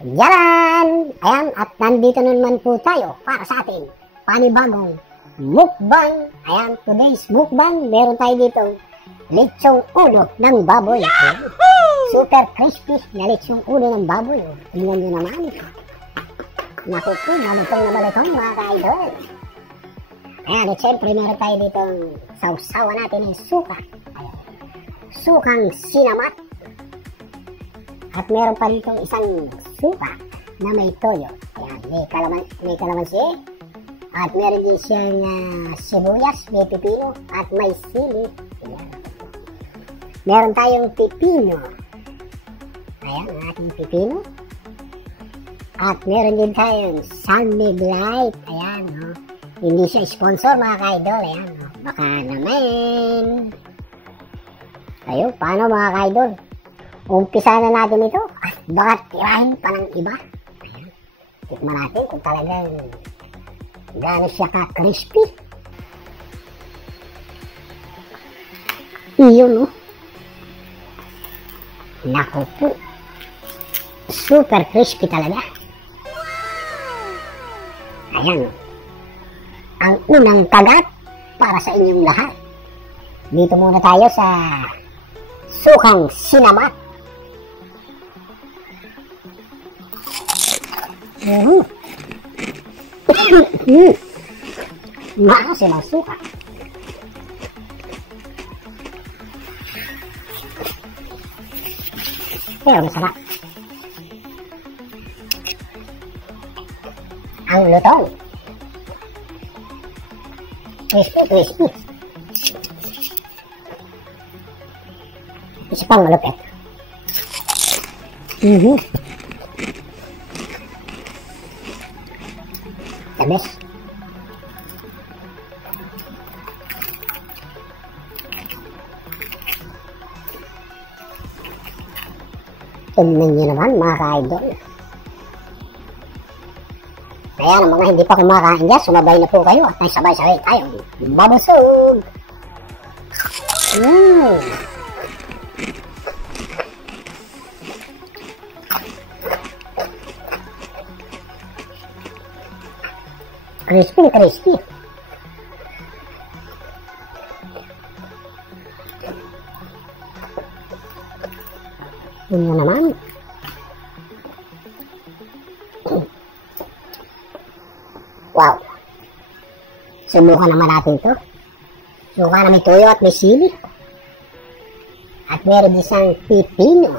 Yaran! Ayan, at nandito naman po tayo para sa ating panibagong mukbang. Ayan, today's mukbang, meron tayo dito lechong ulo ng baboy. Ayan, super crispy na lechong ulo ng baboy. Tingnan nyo naman. Naku po, malutong na malutong mga ka-idol. Ayan, at syempre meron tayo dito sausawa natin ng suka. Ayan, sukang sinamat. At meron pa dito isang suka na may toyo. Ayan, may kalamansi. At meron din siyang sibuyas, may pipino, at may sili. Ayan. Meron tayong pipino. Ayan, ang ating pipino. At meron din tayong Salmig Light. Ayan, no? Hindi siya sponsor mga ka-idol. Ayan, no? Baka naman. Ayun, paano mga ka-idol? Umpisa na natin ito at baka tirahin pa ng iba. Ayan. Tikman natin kung talagang gano'n siya ka-crispy. Iyon, no? Naku po. Super crispy talaga. Ayan, no? Ang unang kagat para sa inyong lahat. Dito muna tayo sa sukang sinamat. Maasim ang suka. Pero masarap. Ang lutong. Crispy. Isa pang malupit. The best. Tignan nyo naman mga ka-idol. Kaya ng mga hindi pa kumakain dyan, sumabay na po kayo at may sabay-sabay tayong babusog. Crispy. Yun naman. Wow. Subukan naman natin ito. Subukan na may toyo at may sili. At meron isang pipino.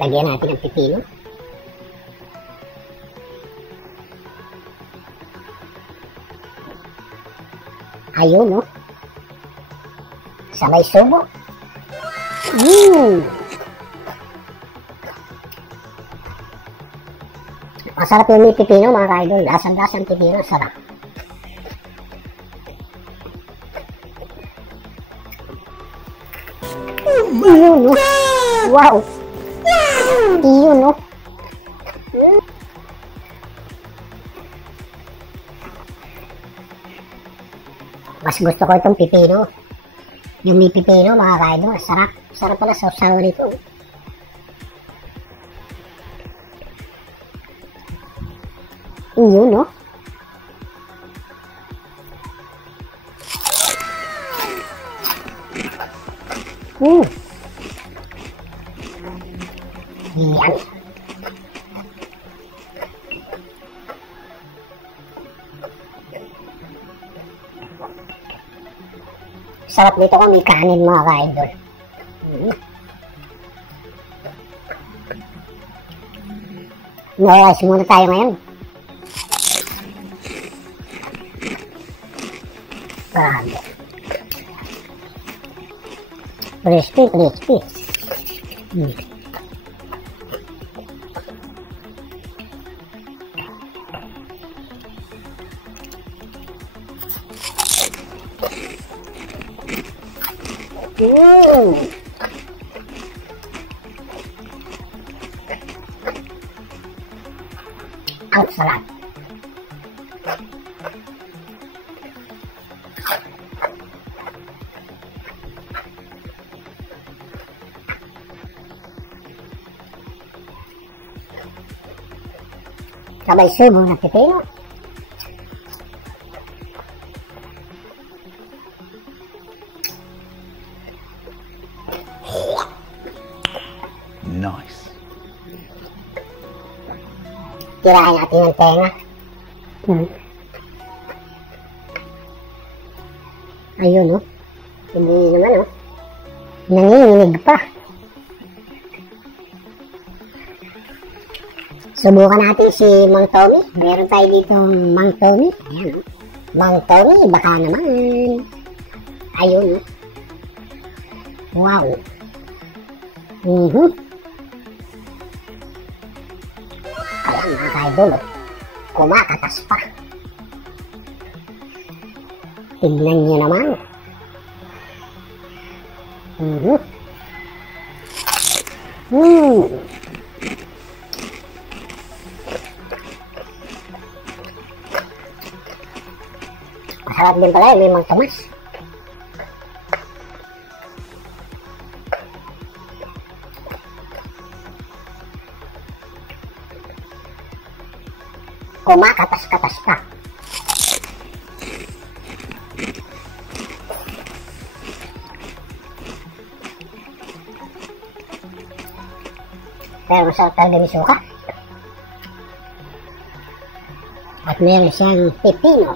Lagyan natin ang pipino. Ayun, no? Sabay subo. Masarap yung may pipino mga ka-idol. Lasang-lasang pipino. Sarap. Iyon, no? Wow. Iyon, no? Mas gusto ko itong pipino. Yung may pipino mga ka-idol. Sarap. Sarap pala sa sausaw nito. Iyon, no? Yan. Sarap nito kung may kanin mga ka-idol. Nag-rice muna tayo ngayon. Grabe. Crispy. Ang sarap. Sabay subo na pipino. Nice. Tirahin natin ang tenga. Ayun, oh. Hindi naman, oh. Nanginginig pa. Subukan natin si Mang Tommy. Meron tayo dito Mang Tommy. Ayan, oh. Mang Tommy, baka naman. Ayun, oh. Wow. Kaya mga kaidol, oh. Kumakatas pa. Tignan nyo naman. Masarap din pala yung Mang Tomas. Kumakatas-katas pa. Pero masarap talaga ni suka. At meron siyang pipino.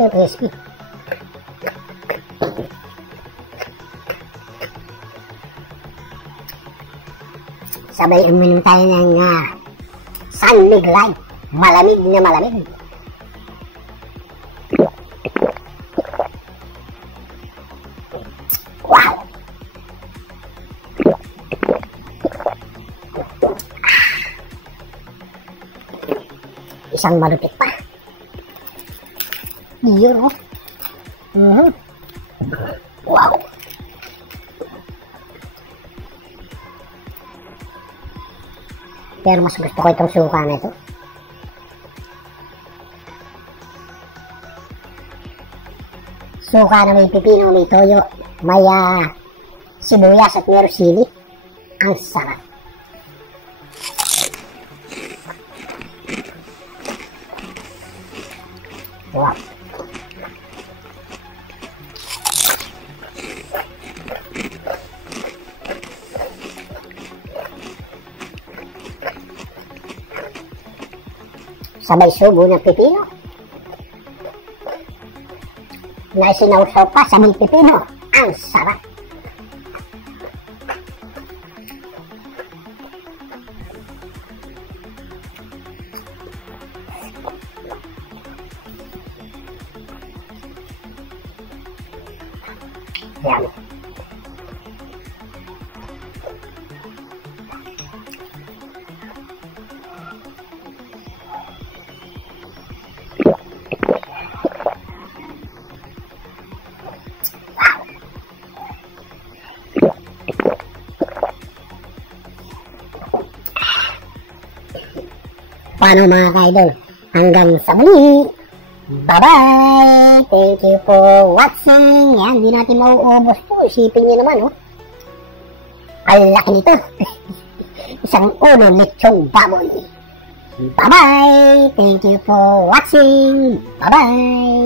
Crispy. Sabay uminom tayo ng Sunmig Light. Malamig na malamig. Wow! Isang malupit pa. Yun, oh. Wow. Pero mas gusto ko itong suka na ito. Suka na may pipino, may toyo, may sibuyas at meron sili. Ang sarap. Wow. Sabay subo ng pipino. Na sinausaw pa sa may pipino. Ang sarap. Yan. Paano mga ka-idol? Hanggang sa muli! Bye-bye! Thank you for watching! Yan, hindi natin mauubos po. Isipin nyo naman, oh. Ang laki nito! Isang ulo lechong baboy! Bye-bye! Thank you for watching! Bye-bye!